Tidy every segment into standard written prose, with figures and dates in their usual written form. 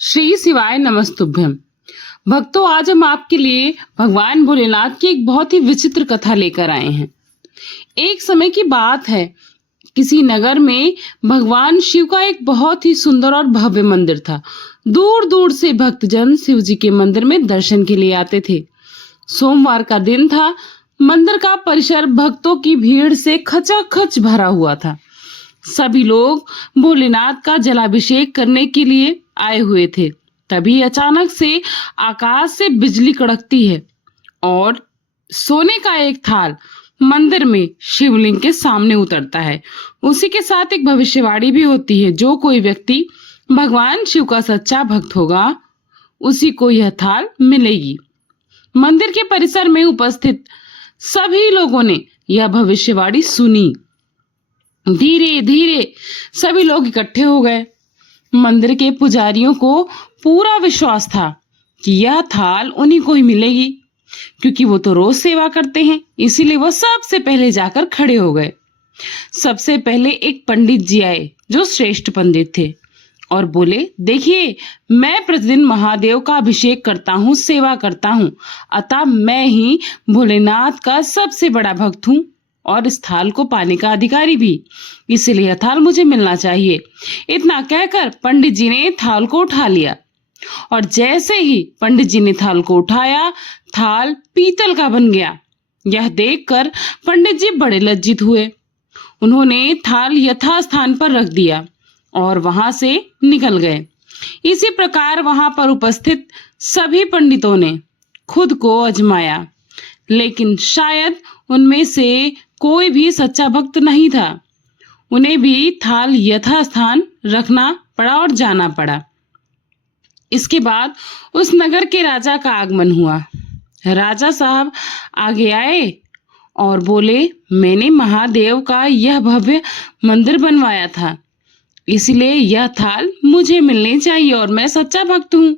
श्री शिवाय नमस्तुभ्यम। भक्तों, आज हम आपके लिए भगवान भोलेनाथ की एक बहुत ही विचित्र कथा लेकर आए हैं। एक समय की बात है, किसी नगर में भगवान शिव का एक बहुत ही सुंदर और भव्य मंदिर था। दूर दूर से भक्तजन शिव जी के मंदिर में दर्शन के लिए आते थे। सोमवार का दिन था। मंदिर का परिसर भक्तों की भीड़ से खचाखच भरा हुआ था। सभी लोग भोलेनाथ का जलाभिषेक करने के लिए आए हुए थे। तभी अचानक से आकाश से बिजली कड़कती है और सोने का एक थाल मंदिर में शिवलिंग के सामने उतरता है। उसी के साथ एक भविष्यवाणी भी होती है, जो कोई व्यक्ति भगवान शिव का सच्चा भक्त होगा उसी को यह थाल मिलेगी। मंदिर के परिसर में उपस्थित सभी लोगों ने यह भविष्यवाणी सुनी। धीरे धीरे सभी लोग इकट्ठे हो गए। मंदिर के पुजारियों को पूरा विश्वास था कि यह थाल उन्हीं को ही मिलेगी, क्योंकि वो तो रोज सेवा करते हैं। इसीलिए वो सबसे पहले जाकर खड़े हो गए। सबसे पहले एक पंडित जी आए, जो श्रेष्ठ पंडित थे, और बोले, देखिए, मैं प्रतिदिन महादेव का अभिषेक करता हूँ, सेवा करता हूँ, अतः मैं ही भोलेनाथ का सबसे बड़ा भक्त हूँ और इस थाल को पाने का अधिकारी भी, इसलिए यह थाल मुझे मिलना चाहिए। इतना कहकर पंडित जी ने थाल को उठा लिया, और जैसे ही पंडित जी ने थाल को उठाया, थाल पीतल का बन गया। यह देखकर पंडित जी बड़े लज्जित हुए। उन्होंने थाल यथास्थान पर रख दिया और वहां से निकल गए। इसी प्रकार वहां पर उपस्थित सभी पंडितों ने खुद को आजमाया, लेकिन शायद उनमें से कोई भी सच्चा भक्त नहीं था। उन्हें भी थाल यथास्थान रखना पड़ा और जाना पड़ा। इसके बाद उस नगर के राजा का आगमन हुआ। राजा साहब आगे आए और बोले, मैंने महादेव का यह भव्य मंदिर बनवाया था, इसलिए यह थाल मुझे मिलनी चाहिए और मैं सच्चा भक्त हूँ।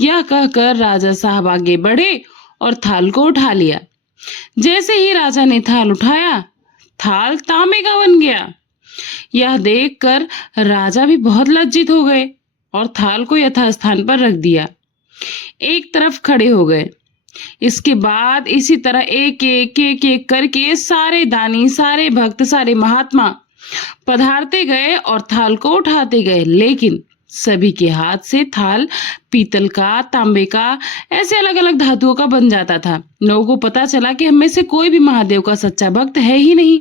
यह कहकर राजा साहब आगे बढ़े और थाल को उठा लिया। जैसे ही राजा ने थाल उठाया, थाल तांबे का बन गया। यह देखकर राजा भी बहुत लज्जित हो गए और थाल को यथास्थान पर रख दिया। एक तरफ खड़े हो गए। इसके बाद इसी तरह एक एक एक एक करके सारे दानी, सारे भक्त, सारे महात्मा पधारते गए और थाल को उठाते गए, लेकिन सभी के हाथ से थाल पीतल का, तांबे का, ऐसे अलग अलग धातुओं का बन जाता था। लोगों को पता चला कि हम में से कोई भी महादेव का सच्चा भक्त है ही नहीं,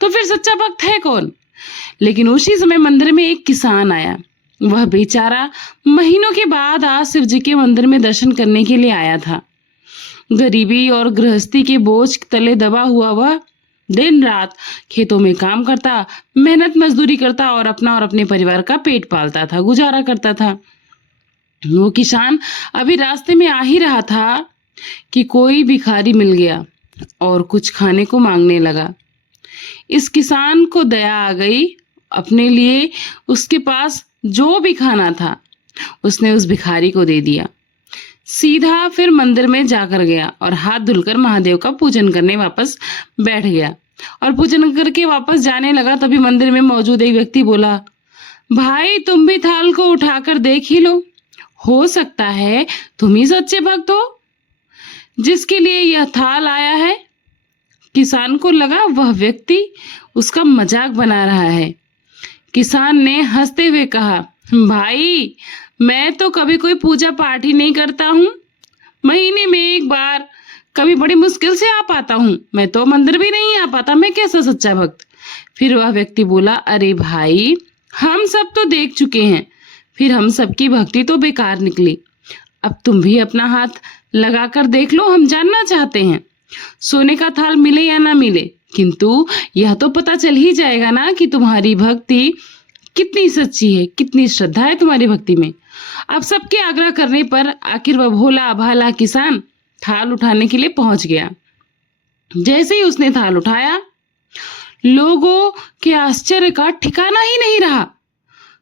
तो फिर सच्चा भक्त है कौन? लेकिन उसी समय मंदिर में एक किसान आया। वह बेचारा महीनों के बाद आज शिव जी के मंदिर में दर्शन करने के लिए आया था। गरीबी और गृहस्थी के बोझ तले दबा हुआ वह दिन रात खेतों में काम करता, मेहनत मजदूरी करता और अपना और अपने परिवार का पेट पालता था, गुजारा करता था। वो किसान अभी रास्ते में आ ही रहा था कि कोई भिखारी मिल गया और कुछ खाने को मांगने लगा। इस किसान को दया आ गई। अपने लिए उसके पास जो भी खाना था उसने उस भिखारी को दे दिया। सीधा फिर मंदिर में जाकर गया और हाथ धुलकर महादेव का पूजन करने वापस बैठ गया। और पूजन करके वापस जाने लगा, तभी मंदिर में मौजूद एक व्यक्ति बोला, भाई, तुम भी थाल को उठाकर देख ही लो, हो सकता है तुम ही सच्चे भक्त हो जिसके लिए यह थाल आया है। किसान को लगा वह व्यक्ति उसका मजाक बना रहा है। किसान ने हंसते हुए कहा, भाई, मैं तो कभी कोई पूजा पाठ ही नहीं करता हूँ, महीने में एक बार, कभी बड़ी मुश्किल से आ पाता हूँ, मैं तो मंदिर भी नहीं आ पाता, मैं कैसा सच्चा भक्त। फिर वह व्यक्ति बोला, अरे भाई, हम सब तो देख चुके हैं, फिर हम सबकी भक्ति तो बेकार निकली। अब तुम भी अपना हाथ लगाकर देख लो, हम जानना चाहते हैं, सोने का थाल मिले या ना मिले, किंतु यह तो पता चल ही जाएगा ना कि तुम्हारी भक्ति कितनी सच्ची है, कितनी श्रद्धा है तुम्हारी भक्ति में। अब सबके आग्रह करने पर आखिर वह भोला भाला किसान थाल उठाने के लिए पहुंच गया। जैसे ही उसने थाल उठाया, लोगों के आश्चर्य का ठिकाना ही नहीं रहा।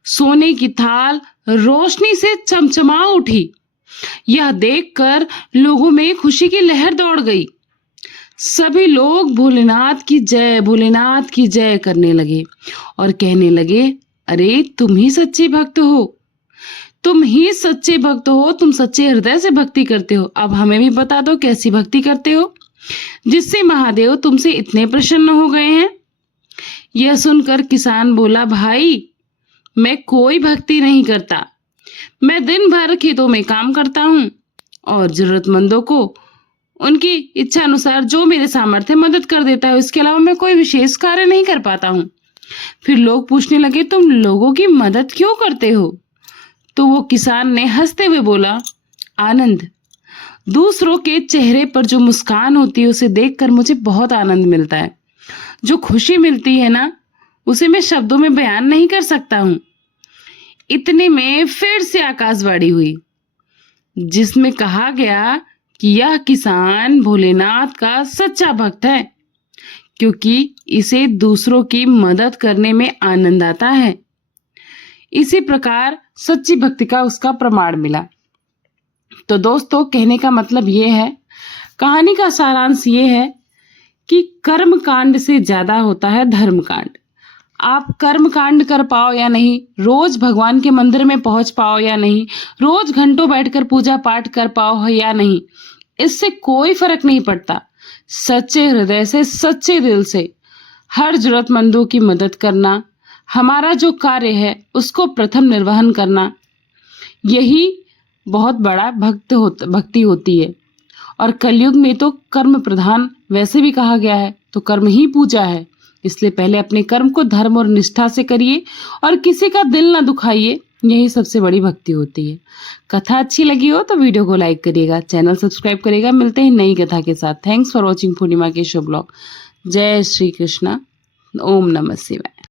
सोने की थाल रोशनी से चमचमा उठी। यह देखकर लोगों में खुशी की लहर दौड़ गई। सभी लोग भोलेनाथ की जय, भोलेनाथ की जय करने लगे और कहने लगे, अरे, तुम ही सच्चे भक्त हो, तुम ही सच्चे भक्त हो, तुम सच्चे हृदय से भक्ति करते हो। अब हमें भी बता दो कैसी भक्ति करते हो जिससे महादेव तुमसे इतने प्रसन्न हो गए हैं। यह सुनकर किसान बोला, भाई मैं कोई भक्ति नहीं करता, मैं दिन भर खेतों में काम करता हूँ और जरूरतमंदों को उनकी इच्छा अनुसार जो मेरे सामर्थ्य मदद कर देता है, इसके अलावा मैं कोई विशेष कार्य नहीं कर पाता हूँ। फिर लोग पूछने लगे, तुम लोगों की मदद क्यों करते हो? तो वो किसान ने हंसते हुए बोला, आनंद। दूसरों के चेहरे पर जो मुस्कान होती है उसे देखकर मुझे बहुत आनंद मिलता है। जो खुशी मिलती है ना, उसे मैं शब्दों में बयान नहीं कर सकता हूँ। इतने में फिर से आकाशवाणी हुई जिसमें कहा गया कि यह किसान भोलेनाथ का सच्चा भक्त है क्योंकि इसे दूसरों की मदद करने में आनंद आता है। इसी प्रकार सच्ची भक्ति का उसका प्रमाण मिला। तो दोस्तों, कहने का मतलब ये है, कहानी का सारांश ये है कि कर्म कांड से ज्यादा होता है धर्म कांड। आप कर्म कांड कर पाओ या नहीं, रोज भगवान के मंदिर में पहुंच पाओ या नहीं, रोज घंटों बैठकर पूजा पाठ कर पाओ या नहीं, इससे कोई फर्क नहीं पड़ता। सच्चे हृदय से, सच्चे दिल से हर जरूरतमंदों की मदद करना, हमारा जो कार्य है उसको प्रथम निर्वहन करना, यही बहुत बड़ा भक्ति होती है। और कलयुग में तो कर्म प्रधान वैसे भी कहा गया है, तो कर्म ही पूजा है। इसलिए पहले अपने कर्म को धर्म और निष्ठा से करिए और किसी का दिल ना दुखाइए, यही सबसे बड़ी भक्ति होती है। कथा अच्छी लगी हो तो वीडियो को लाइक करिएगा, चैनल सब्सक्राइब करिएगा। मिलते हैं नई कथा के साथ। थैंक्स फॉर वॉचिंग पूर्णिमा के शो ब्लॉग। जय श्री कृष्णा। ओम नमः शिवाय।